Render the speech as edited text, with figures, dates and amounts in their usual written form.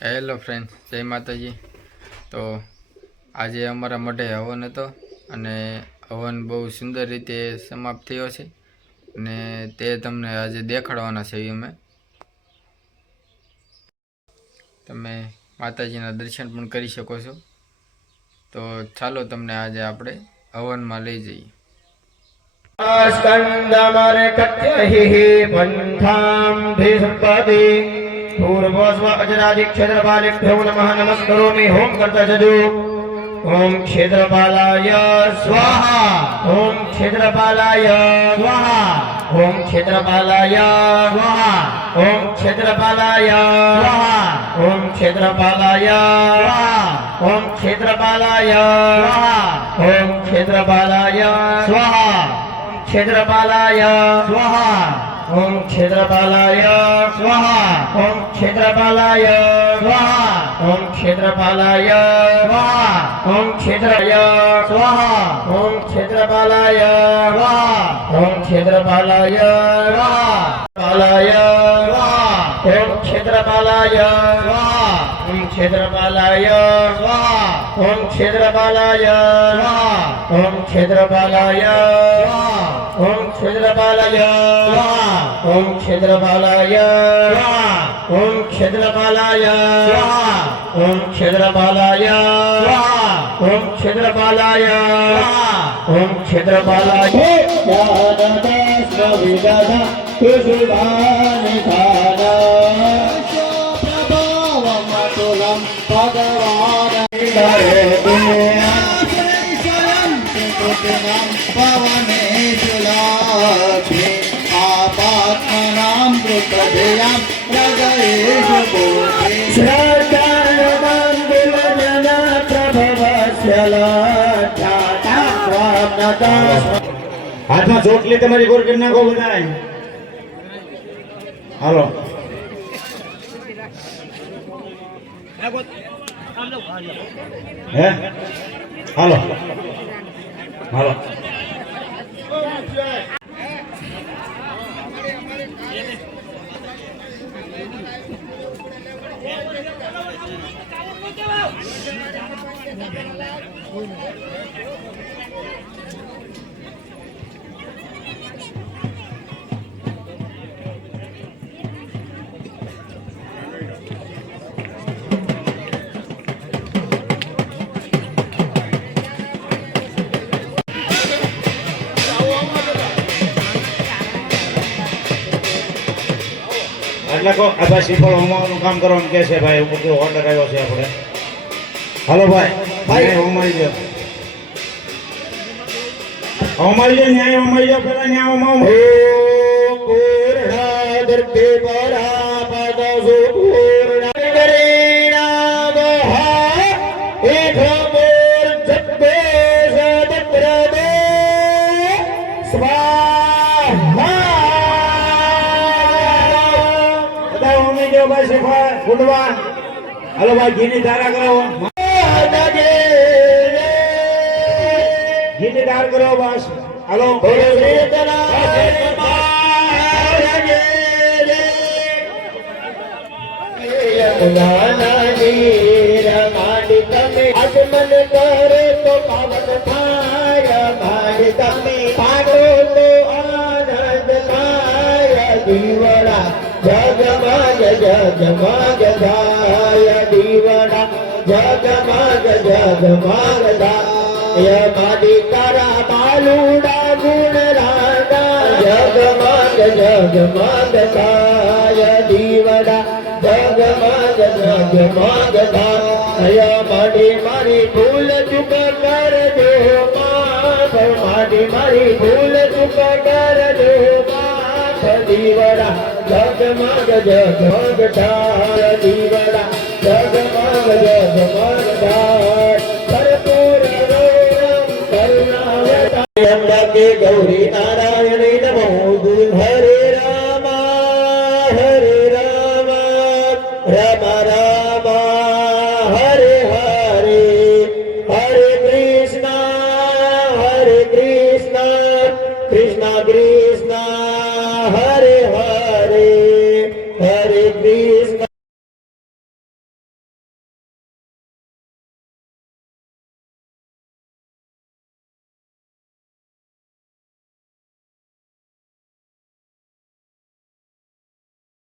Hello friends, જય માતાજી। તો આજે અમારા મઢે હવન હતો અને હવન બહુ સુંદર રીતે સમાપ્ત થયો છે અને તે તમને આજે દેખાડવાના છે। તમે માતાજીના દર્શન પણ કરી શકો છો। તો ચાલો તમને આજે આપણે હવનમાં લઈ જઈએ। સ્કંદમરે કત્યહિ પંથામ ધીસપતિ पूर्वस्व अजरादि क्षेत्रपालिभ्यो नमः नमस्करोमि। ओम करता जजो। ओम क्षेत्रपालाय स्वाहा। ओम क्षेत्रपालाय स्वाहा। ओम क्षेत्रपालाय स्वाहा। ओम क्षेत्रपालाय स्वाहा। ओम क्षेत्रपालाय स्वाहा। ओम क्षेत्रपालाय स्वाहा। ओम क्षेत्रपालाय स्वाहा। क्षेत्रपालाय स्वाहा। ओम क्षेत्रपालाय स्वाहा। ओम क्षेत्रपालाय स्वाहा। ओम क्षेत्रपालाय स्वाहा। ओम क्षेत्राय स्वाहा। ओम क्षेत्रपालाय स्वाहा। ओम क्षेत्रपालाय स्वाहा। पालाय स्वाहा। ओम क्षेत्रपालाय स्वाहा। ओम क्षेत्रपालाय स्वाहा। ओम क्षेत्रपालाय स्वाहा। ओम क्षेत्रपालाय स्वाहा। ओम क्षेत्रपालाय स्वाहा। ओम क्षेत्रपालाय स्वाहा। ओम क्षेत्रपालाय स्वाहा। ओम क्षेत्रपालाय स्वाहा। ओम क्षेत्रपालाय स्वाहा। ओम क्षेत्रपालाय ज्ञानदास्रविदधा कुसुमानिधाना प्रभावमतुलं भगवान् धरेति स्वयं पवनेषु लाभे आपात्मनां कृतधियां हृदयेषु भूते श्रद्धानवन्दुलजना प्रभवस्य लाठाता। हाथ में चोट ली तुम्हारी गोर करना को बताए। हेलो है हेलो हेलो એટલે કો આ ભાઈ સિફળ હોમવાનું કામ કરવાનું કે છે ભાઈ ઉપર ઓર્ડર આવ્યો છે આપણે। હાલો ભાઈ ભાઈ હોમાઈ ગયો ન્યાય હોમાઈ ગયો પેલા ન્યાય હોમાવ પૂર્ણા દર્પે પરાપદ સુપૂર્ણ કરીણા વહા એકમોર જપ્પે સદપ્રદે સ્વાહા। भाई सिफा गुडवा हेलो भाई घी धारा करो घी धार करो बस हेलो आगमन करे तो पावन थाय भाई तमे पागो तो आनंद थाय दीवड़ा जगमग जगमग धाय दीवड़ा जगमग जगमग धाय मादी करा बालूड़ा गुण राधा जगमग जगमग धाय दीवड़ा जगमग जगमग धाय माडी मारी भूल चुक कर दो माफ माडी मारी भूल चुक कर दो माफ दीवड़ा जगमग जगमग धाय दीवड़ा